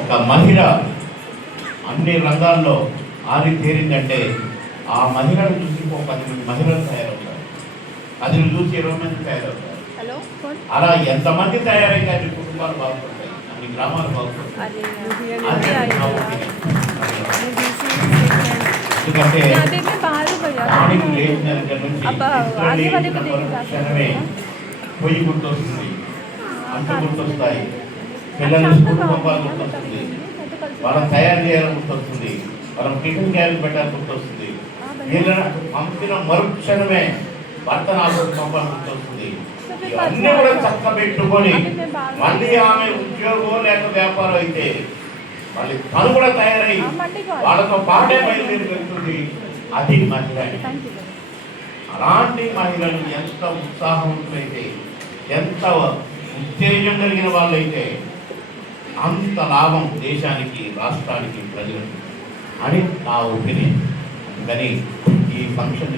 ఒక మహిళ అన్ని రంగాల్లో ఆరితేరిందంటే ఆ మహిళను చూసి ఒక 10 మంది మహిళలు తయారవుతారు, అది చూసి 20 మంది తయారవుతారు. అలా ఎంతమంది తయారైతే అన్ని కుటుంబాలు బాగుపడతాయి, అన్ని గ్రామాలు బాగుపడతాయి. ఎందుకంటే మార్నింగ్ లేచిన దగ్గర నుంచి క్షణమే పొయ్యి గుర్తొస్తుంది, అంత గుర్తొస్తాయి, పిల్లలు స్కూల్ పంపాలి గుర్తొస్తుంది, వాళ్ళని తయారు చేయాలని గుర్తొస్తుంది, వాళ్ళని టిఫిన్ క్యారీ పెట్టాలని గుర్తొస్తుంది, వీళ్ళని పంపిన మరుక్షణమే భర్త నాకు పంపాలని గుర్తొస్తుంది. ఇవన్నీ కూడా చక్క పెట్టుకొని మళ్ళీ ఆమె ఉద్యోగం లేక వ్యాపారం అయితే మళ్ళీ తను కూడా తయారై వాళ్ళతో పాటే బయలుదేరి వెళ్తుంది. అది మహిళ. అలాంటి మహిళలు ఎంత ఉత్సాహవంతులైతే, ఎంత ఉత్తేజం కలిగిన వాళ్ళైతే అంత లాభం దేశానికి, రాష్ట్రానికి, ప్రజలకు అని నా ఒపీనియన్. అందుకని ఈ ఫంక్షన్